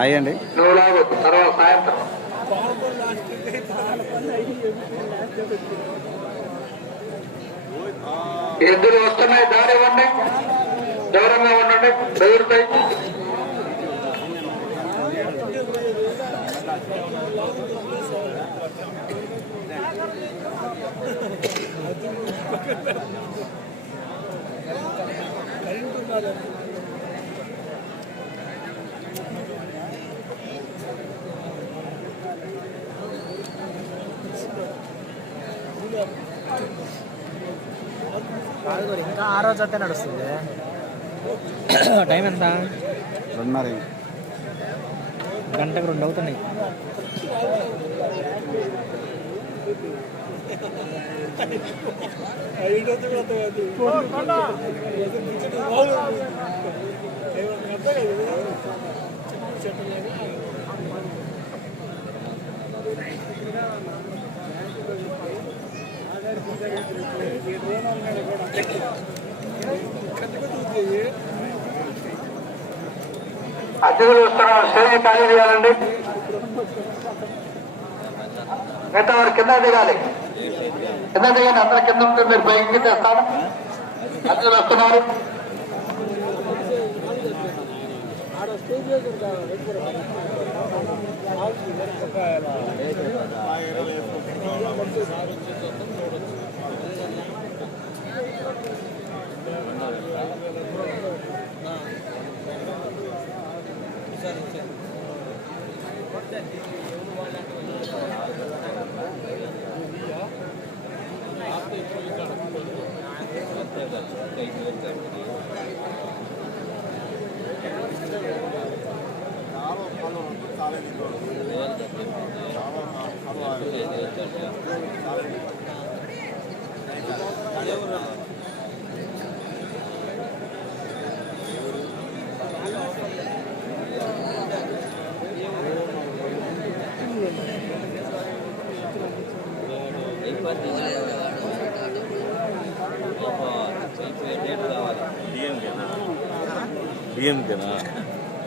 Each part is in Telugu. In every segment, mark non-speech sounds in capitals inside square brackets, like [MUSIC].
అయ్యండి. నువ్వు తర్వాత సాయంత్రం. ఎద్దులు వస్తున్నాయి దారి ఇవ్వండి. దూరంగా ఉండండి బెదురుతాయి ఇంకా ఆరో జత నడుస్తుంది. టైం ఎంత? రెండున్నర గంటకు రెండు అవుతున్నాయి. అతిథులు వస్తున్నారు. స్టేజ్ ఖాళీ చేయాలండి. మిగతా వారు కింద దిగాలి. కింద దిగాలి అందరు కింద ఉంటే మీరు పైకి తెస్తాను అతిథులు వస్తున్నారు. బియ్యంకేనా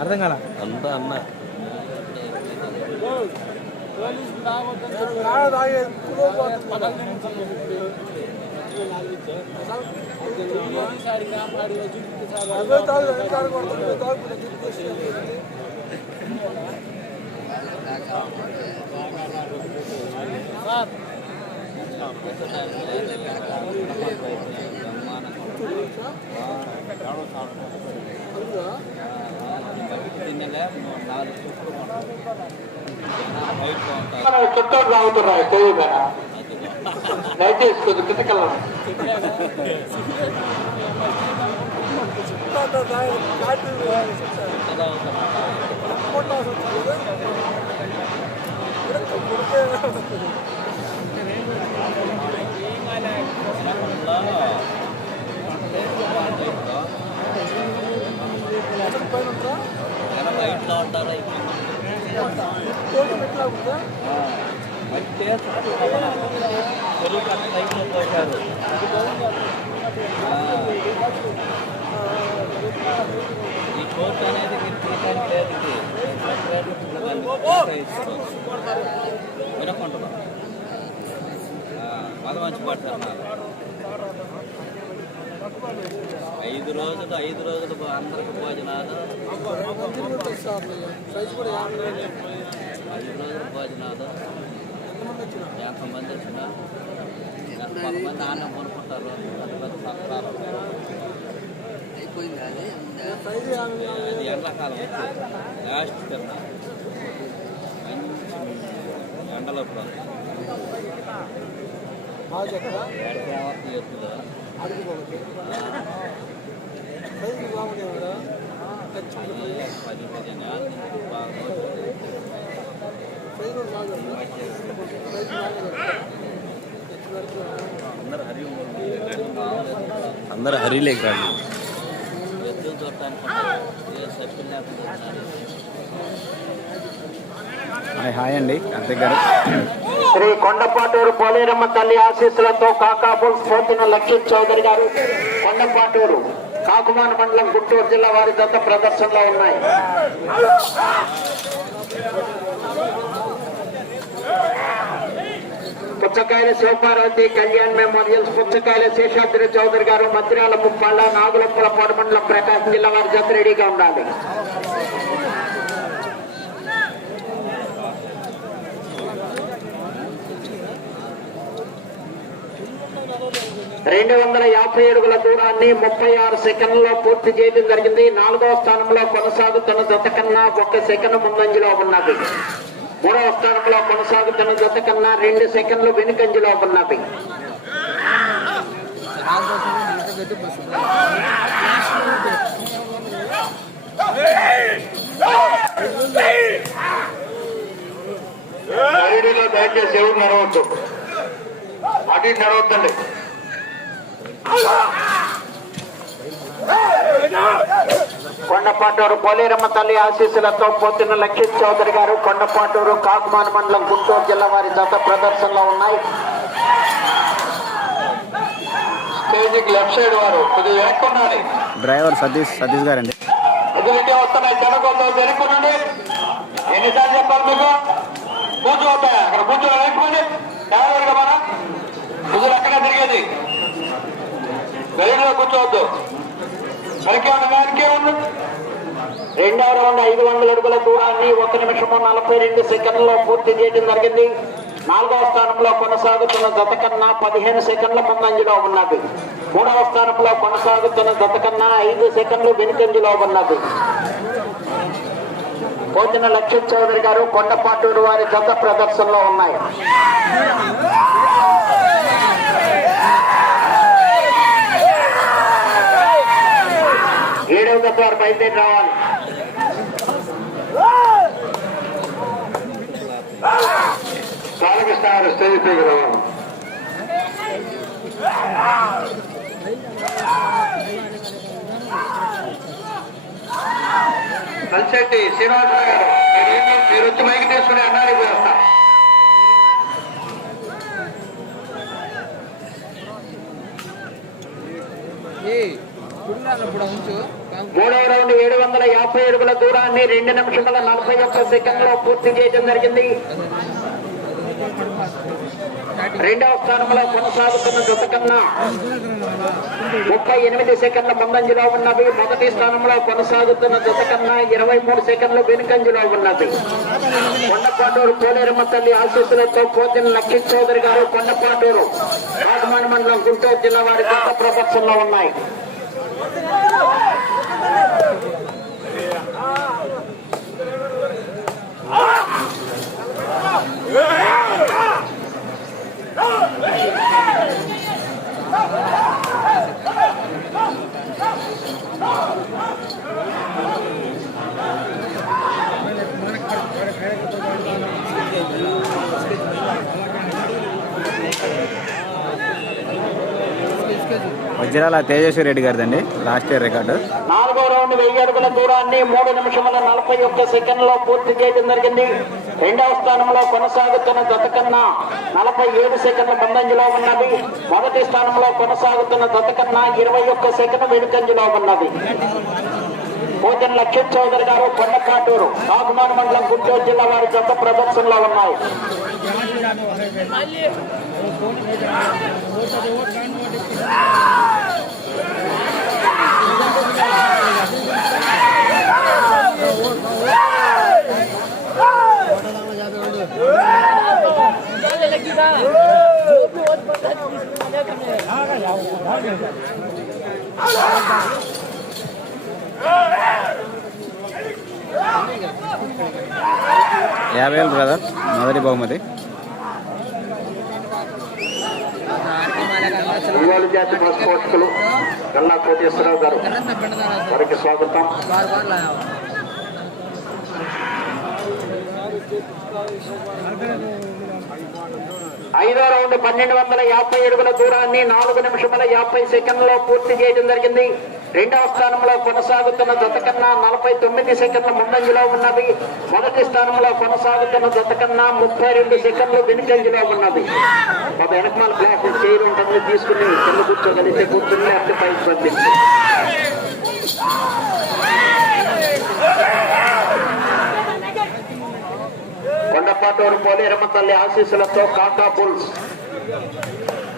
అర్థం కాల అంతా అన్న చుట్టూ తాగుతున్నాయి స్టేజ్ పైన దయచేసి కొద్ది కిటకలను ఈ కోర్టు అనేది తీయడానికి లేదు వినకుంటున్నాం మగ పడుతున్నారు ఐదు రోజులు ఐదు రోజులు అందరికి భోజనాలు. ఐదు రోజులు భోజనాలు. ఎంతమంది వచ్చినా కొంతమంది ఆన్నం కొనుక్కుంటారు పెద్ద సత్రాలు అది. ఎండాకాలం లాస్ట్ కన్నా మంచి ఎండలో ఇప్పుడు ఎడకేవర్తి అందరు హరిలే కాదు. హాయ్ హాయ్ అండి అంతే గారు. శ్రీ కొండపాటూరు పోలేరమ్మ తల్లి ఆశీస్సులతో కాకాపూర్ పోతున్న లక్ష్మీ చౌదరి గారు కొండపాటూరు. కాకుమాన మండలం గుంటూరు జిల్లా వారి జత ప్రదర్శనలో ఉన్నాయి. పుచ్చకాయల శివపార్వతి కళ్యాణ్ మెమోరియల్స్ పుచ్చకాయల శేషాద్రి చౌదరి గారు మంత్రాల ముప్పాళ్ళ నాగులప్పల మండలం ప్రకాశం జిల్లా వారి జత రెడీగా ఉండాలి. రెండు వందల యాభై అడుగుల దూరాన్ని ముప్పై ఆరు సెకండ్లలో పూర్తి చేయడం జరిగింది. నాలుగవ స్థానంలో కొనసాగుతున్న జత కన్నా ఒక సెకండ్ ముందంజలో ఉన్నది. మూడవ స్థానంలో కొనసాగుతున్న జత కన్నా రెండు సెకండ్లు వెనుకంజలో ఉన్నది. దయచేసి ఎవరు నడవద్దు. అటు నడవద్దండి. కొండపాటూరు పోలేరమ్మ తల్లి ఆశీస్సులతో పోతున్న లక్షిత్ చౌదరి గారు కొండపాటూరు కాకుమాన మండలం గుంటూరు జిల్లా వారి జత ప్రదర్శనలో ఉన్నాయి. స్టేజికి లెఫ్ట్ సైడ్ వారు కొద్దిగా వెనక్కున్నాడు డ్రైవర్ సతీష్ సతీష్ గారండి. ఎదురింటి వస్తున్నాయి జనకొండ వెనుక్కునండి ఎన్నిసార్లు చెప్పాలి మీకు? కూర్చోవద్దా అక్కడ డ్రైవర్గా మనం. అక్కడే తిరిగేది. గరీలో మనకి మన వారికే ఉన్నది రెండవ రౌండ్ ఐదు వందల అడుగుల దూరాన్ని ఒక నిమిషము నలభై రెండు సెకండ్లలో పూర్తి చేయడం జరిగింది. నాలుగవ స్థానంలో కొనసాగుతున్న జత కన్నా పదిహేను సెకండ్ల ముందంజలో ఉన్నది. మూడవ స్థానంలో కొనసాగుతున్న జత కన్నా ఐదు సెకండ్లు వెనుకంజలో ఉన్నది. పోతిన లక్ష్మణ్ చౌదరి గారు కొండపాటూరు వారి జత ప్రదర్శనలో ఉన్నాయి. జత వారు బయలుదేరి రావాలి. సాలకిస్తారు స్టేజ్ పైకి రావాలి. కలిసెట్టి శ్రీనివాసరావు గారు మీరు వచ్చి మైకి తీసుకుని అన్నానికి పోయేస్తా ఇప్పుడు ఉంచు. మూడవ రౌండ్ ఏడు వందల యాభై అడుగుల దూరాన్ని రెండు నిమిషముల నలభై ఒక్క సెకండ్లో పూర్తి చేయడం జరిగింది. రెండవ స్థానంలో కొనసాగుతున్న జత కన్నా ముప్పై ఎనిమిది సెకండ్ల ముందంజలో ఉన్నవి మొదటి స్థానంలో కొనసాగుతున్న జత కన్నా ఇరవై మూడు సెకండ్లు వెనుకంజలో ఉన్నది. కొండపాటూరు కోలేరమ్మ తల్లి ఆశీస్సులతో పోతిన లక్ష్మీ చౌదరి గారు కొండపాటూరు రాజమాని మండలం గుంటూరు జిల్లా వారి గత ప్రదర్శనలో ఉన్నాయి. Gajarala Tejaswi Reddy గారిదండి. Last year record. నాలుగో రౌండ్ వెయ్యి అడుగుల దూరాన్ని మూడు నిమిషముల నలభై ఒక్క సెకండ్లో పూర్తి చేయడం జరిగింది. రెండవ స్థానంలో కొనసాగుతున్న జత కన్నా నలభై ఏడు సెకండ్ల ముందంజలో ఉన్నది. మొదటి స్థానంలో కొనసాగుతున్న జత కన్నా ఇరవై ఒక్క సెకండ్ వెనుకంజలో ఉన్నది. భోజన లక్ష్మణ్ చౌదరి గారు కొండకాటూరు కాకుమాన మండలం గుంటూరు జిల్లా వారి జత ప్రదర్శనలో ఉన్నాయి. యాభై వేలు బ్రదర్ మొదటి బహుమతి దివాళి జాతి బస్ పోషకులు గల్లా కోటేశ్వరరావు గారు వారికి స్వాగతం Thank you. ఐదో రౌండ్ పన్నెండు వందల యాభై అడుగుల దూరాన్ని నాలుగు నిమిషముల యాభై సెకండ్లో పూర్తి చేయడం జరిగింది. రెండవ స్థానంలో కొనసాగుతున్న జత కన్నా నలభై తొమ్మిది సెకండ్ల ముందంజలో ఉన్నది మొదటి స్థానంలో కొనసాగుతున్న జత కన్నా ముప్పై రెండు సెకండ్లు వెనుకంజలో ఉన్నది ఒక వెనకమాల బ్లాక్ చైర్ ఉంటుంది తీసుకుని కింద కూర్చోగలిగితే కూర్చుని అట్టి పైకి పంపించింది కొండపాటూరు పోలి. ఎరమతల్లి ఆశీస్సులతో కాకా బుల్స్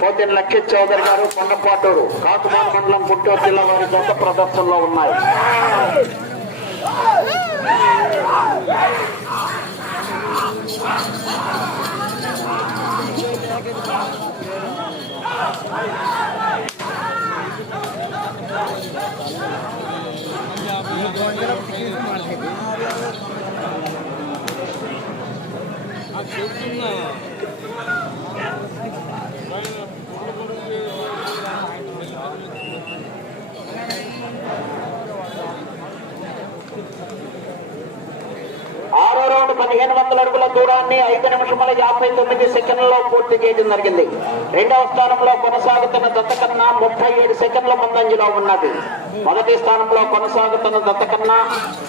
కోతిన లక్ష్య చౌదరి గారు కొండపాటూరు కాకుమాన్ మండలం గుంటూరు జిల్లా వారి జత ప్రదర్శనలో ఉన్నాయి. ఆరో రౌండ్ పదిహేను వందల అడుగుల దూరాన్ని ఐదు నిమిషముల యాభై తొమ్మిది సెకండ్లలో పూర్తి చేయడం జరిగింది. రెండవ స్థానంలో కొనసాగుతున్న దత్త కన్నా ముప్పై ఏడు సెకండ్ల ముందంజలో ఉన్నది. మొదటి స్థానంలో కొనసాగుతున్న దత్త కన్నా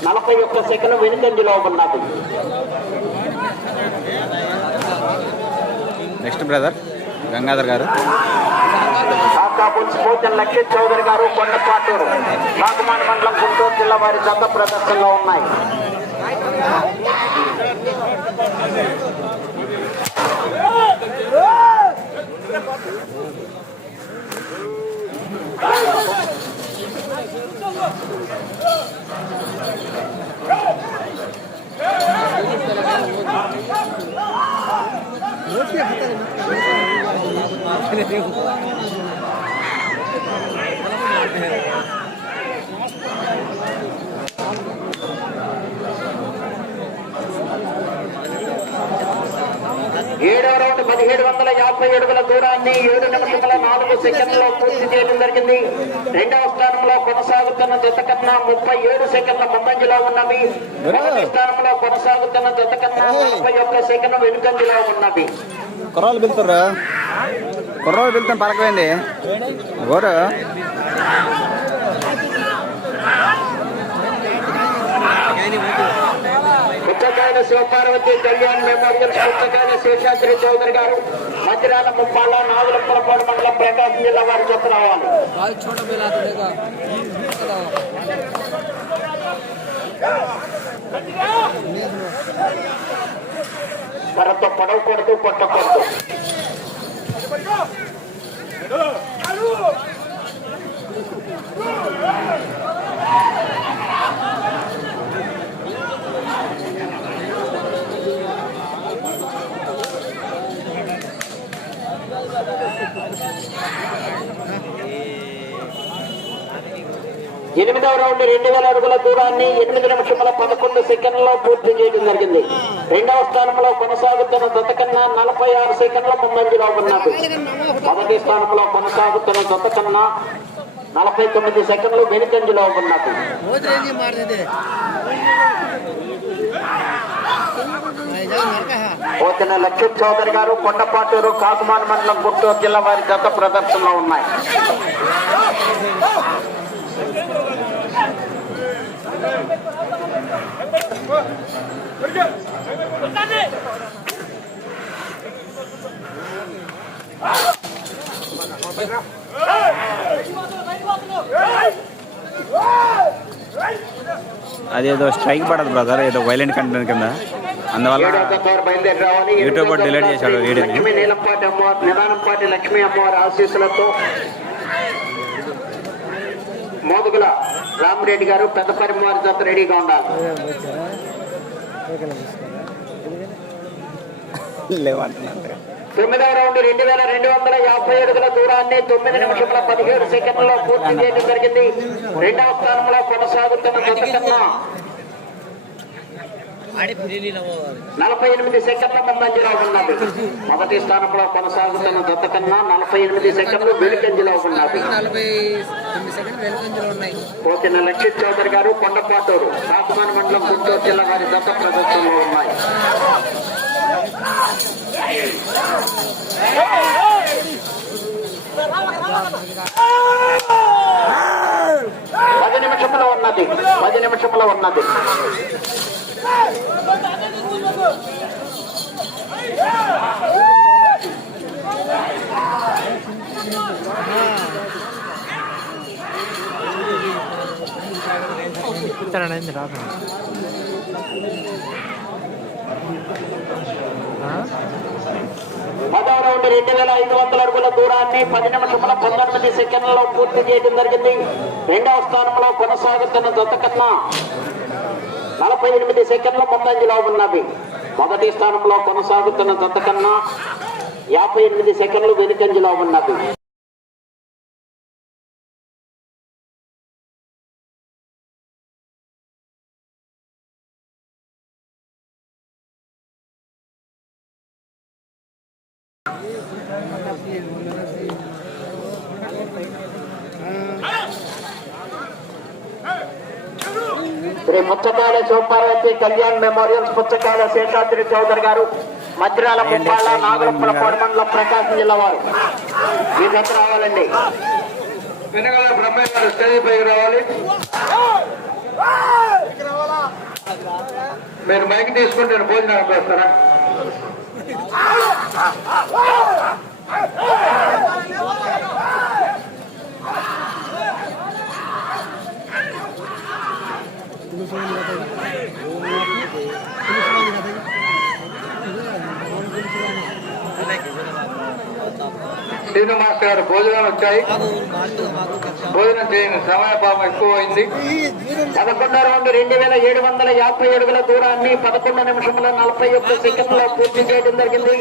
నలభై ఒక్క సెకండ్ వెనుకంజలో ఉన్నది. నెక్స్ట్ బ్రదర్ గంగాధర్ గారు కాకాపుల్ స్పోర్ట్స్ లక్ష్య చౌదరి గారు కొండపాటూరు నాగమాన మండలం గుంటూరు జిల్లా వారి జత ప్రదర్శనలో ఉన్నాయి হাতে [LAUGHS] ఏడో రౌండ్ పదిహేడు వందల యాభై అడుగుల దూరాన్ని ఏడు నిమిషముల నాలుగు సెకండ్లలో పూర్తి చేయడం జరిగింది. రెండవ స్థానంలో కొనసాగుతున్న జత కన్నా ముప్పై ఏడు సెకండ్ల ముందంజలో ఉన్నవి. మొదటి స్థానంలో కొనసాగుతున్న జత కన్నా నలభై ఒక్క సెకండ్ వెనుకంజలో ఉన్నవి. కుర్రోళ్ళు పిలుతుర్రు? కుర్రోళ్ళు పిలుతాం పలకపోయింది గోరు పుచ్చకాయల శివపార్వతి కళ్యాణ్ మెమోరియల్ పుస్తకాల శేషాద్రి చౌదరి గారు మధ్యరాల ముప్పాల నాగులపురపాడు మండలం ప్రకాశం జిల్లా వారి చొప్పున రావాలి తనతో పడవకూడదు కొట్టకూడదు Go! ఎనిమిదవ రౌండ్ రెండు వేల అడుగుల దూరాన్ని ఎనిమిది నిమిషముల పదకొండు సెకండ్లో పూర్తి చేయడం జరిగింది. రెండవ స్థానంలో కొనసాగుతున్న దొంతకన్నా నలభై ఆరు సెకండ్ల ముందంజలో ఉన్నాడు మొదటి స్థానంలో కొనసాగుతున్న దొంతకన్నా నలభై తొమ్మిది సెకండ్లు వెనుకంజలో ఉన్నాడు పోతిన లక్ష్మీ చౌదరి గారు కొండపాటూరు కాకుమాన్ మండలం గుంటూరు జిల్లా వారి గత ప్రదర్శనలో ఉన్నాయి. అదేదో స్ట్రైక్ పడదు బ్రదర్ ఏదో వైలెంట్ కంటెంట్ కింద అందువల్ల యూట్యూబ్ డిలీట్ చేశాడు శ్రీ వీడియోని. లక్ష్మీ నీలంపాటి అమ్మవారు నిదానంపాటి లక్ష్మీ అమ్మవారి ఆశీస్సులతో మోదుగుల రామరెడ్డి గారు పెద్ద పరిమాణ జత రెడీగా ఉండాలి. తొమ్మిదవ రౌండ్ రెండు వేల రెండు వందల యాభై అడుగుల దూరాన్ని తొమ్మిది నిమిషముల పదిహేడు సెకండ్లలో పూర్తి చేయడం జరిగింది. రెండవ స్థానంలో కొనసాగుతున్న నలభై ఎనిమిది సెకండ్ల ముందంజలో ఉన్నది. మొదటి స్థానంలో కొనసాగుతున్న దత్త కన్నా నలభై ఎనిమిది సెకండ్లు వెనుకంజలో ఉన్నది. ఓకే లక్ష్మణ్ చౌదరి గారు కొండపాటూరు రాజధాని మండలం గుంటూరు జిల్లా గారి దత్త ప్రదర్శనలో ఉన్నాయి. పది నిమిషంలో ఉన్నది. పది నిమిషంలో ఉన్నది. ఇతనైంది రాక పదవ రెండు వేల ఐదు వందల అడుగుల దూరాన్ని పది నిమిషముల పంతొమ్మిది సెకండ్లలో పూర్తి చేయడం జరిగింది. రెండవ స్థానంలో కొనసాగుతున్న జత కన్నా నలభై ఎనిమిది సెకండ్ల ముందంజలో ఉన్నవి. మొదటి స్థానంలో కొనసాగుతున్న జత కన్నా యాభై ఎనిమిది సెకండ్లు వెనుకంజలో ఉన్నవి శ్రీ ముచ్చకాయల శివపార్వతి కళ్యాణ్ మెమోరియల్స్ పుచ్చకాయల శేషాద్రి చౌదరి గారు మద్రాల పుప్పాళ్ళ నాగరపుల మండలం ప్రకాశం జిల్లా వారు. మీ దగ్గర రావాలండి. వెనకాల బ్రహ్మయ్య గారు స్టేజ్ పైకి రావాలి. మీరు మైక్ తీసుకుంటే భోజనానికి వస్తారా? శ్రీను మాస్టర్ గారు భోజనాలు వచ్చాయి. భోజనం చేయని సమయపాపం ఎక్కువ అయింది పదకొండో రౌండ్ రెండు వేల ఏడు వందల యాభై అడుగుల దూరాన్ని పదకొండు నిమిషంలో నలభై ఒక్క సెకండ్లో పూర్తి చేయడం జరిగింది.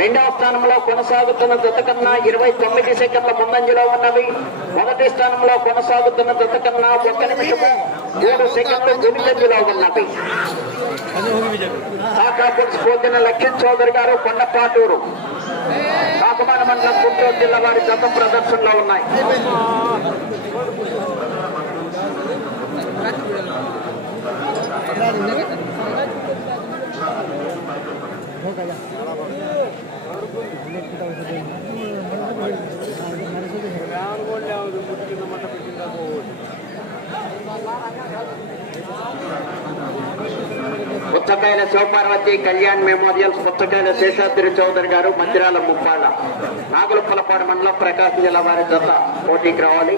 రెండవ స్థానంలో కొనసాగుతున్న జత కన్నా ఇరవై తొమ్మిది సెకండ్ల ముందంజలో ఉన్నవి. మొదటి స్థానంలో కొనసాగుతున్న జత కన్నా ఒక్క నిమిషము ఏడు సెకండ్లు వెనుకంజలో ఉన్నవి. లక్ష్మణ్ చౌదరి గారు కొండపాటూరు. కాకమాన మండలం గుంటూరు జిల్లా వారి గత ప్రదర్శనలో ఉన్నాయి. పుచ్చకాయల శివపార్వతి కళ్యాణ్ మెమోరియల్స్ పుచ్చకాయల శేషాద్రి చౌదరి గారు మందిరాల ముప్పాళ్ళ. నాగులపలపాడు మండలం ప్రకాశం జిల్లా వారి జత పోటీకి రావాలి.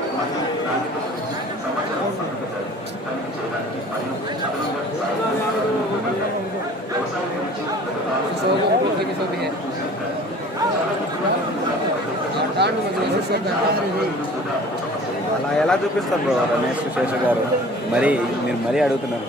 అలా ఎలా చూపిస్తారు బ్రో రమేష్ శేషు గారు? మరి మీరు మరీ అడుగుతున్నారు.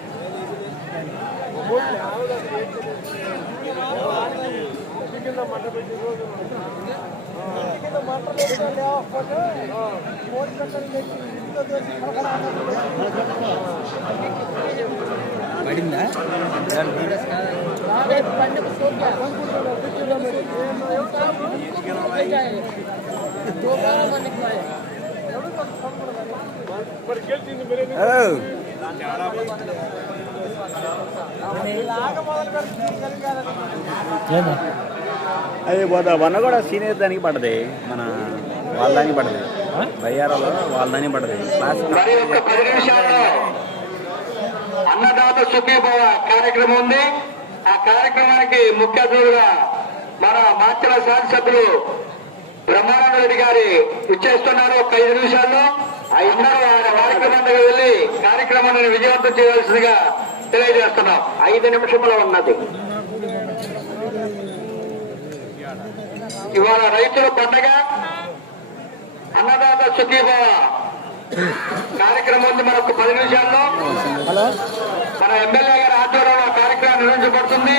పడిందా ఓ! ఏమో అది పోతా వన్న కూడా సీనియర్ దానికి పడది. మన వాళ్ళ దానికి పడది. బయ్యారాలో వాళ్ళ దానికి పడది. క్లాస్ మరి ఒక పది నిమిషాల్లో అన్నదాత సుఖీభవ కార్యక్రమం ఉంది. ఆ కార్యక్రమానికి ముఖ్య అతిథులుగా మన మాచల శాసనసభ్యులు బ్రహ్మానంద రెడ్డి గారి ఇచ్చేస్తున్నారు ఒక ఐదు నిమిషాల్లో. ఆ ఇద్దరు వారి కార్యక్రమానికి వెళ్ళి కార్యక్రమాన్ని విజయవంతం చేయవలసిందిగా తెలియజేస్తున్నాం. ఐదు నిమిషముల ఉన్నది. ఇవాళ రైతుల పండగ అన్నదాత సుఖీభావ. కార్యక్రమం ఉంది మనకు పది నిమిషాల్లో. మన ఎమ్మెల్యే గారి ఆధ్వర్యంలో కార్యక్రమం నిర్వహించబడుతుంది.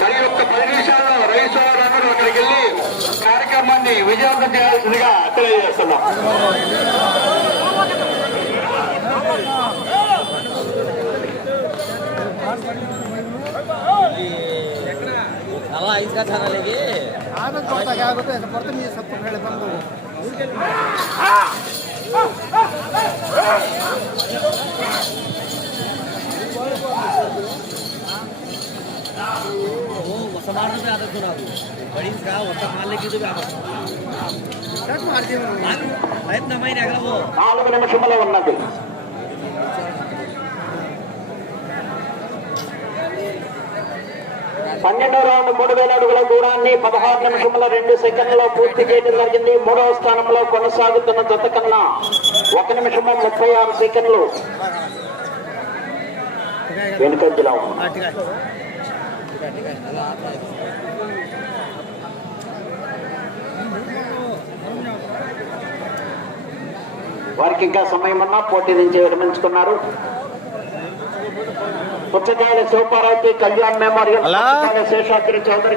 మరి ఒక్క పది నిమిషాల్లో రైతు సోదరులందరూ అక్కడికి వెళ్ళి కార్యక్రమాన్ని విజయవంతం చేయాల్సిందిగా తెలియజేస్తున్నాం. हवा ಐದು खाना लेके आदत पड़ता क्या होता है पड़ता मुझे सबको खेल बंद हो वो समारोह में आदत सुना दो बड़ी इसका वस्ता मार लेके तो పన్నెండో రౌండ్ మూడు వేల అడుగుల దూరాన్ని పదహారు నిమిషముల రెండు సెకండ్లలో పూర్తి చేయడం జరిగింది. మూడవ స్థానంలో కొనసాగుతున్న జత కన్నా ఒక నిమిషము ముప్పై ఆరు సెకండ్లు వెనుకంజలో వారికి ఇంకా సమయం ఉన్నా పోటీ నుంచి విరమించుకున్నారు. పుచ్చకాయల శివపార్వతి కళ్యాణ్ మెమోరియల్ అలా? పుచ్చకాయల శేషాద్రి చౌదరి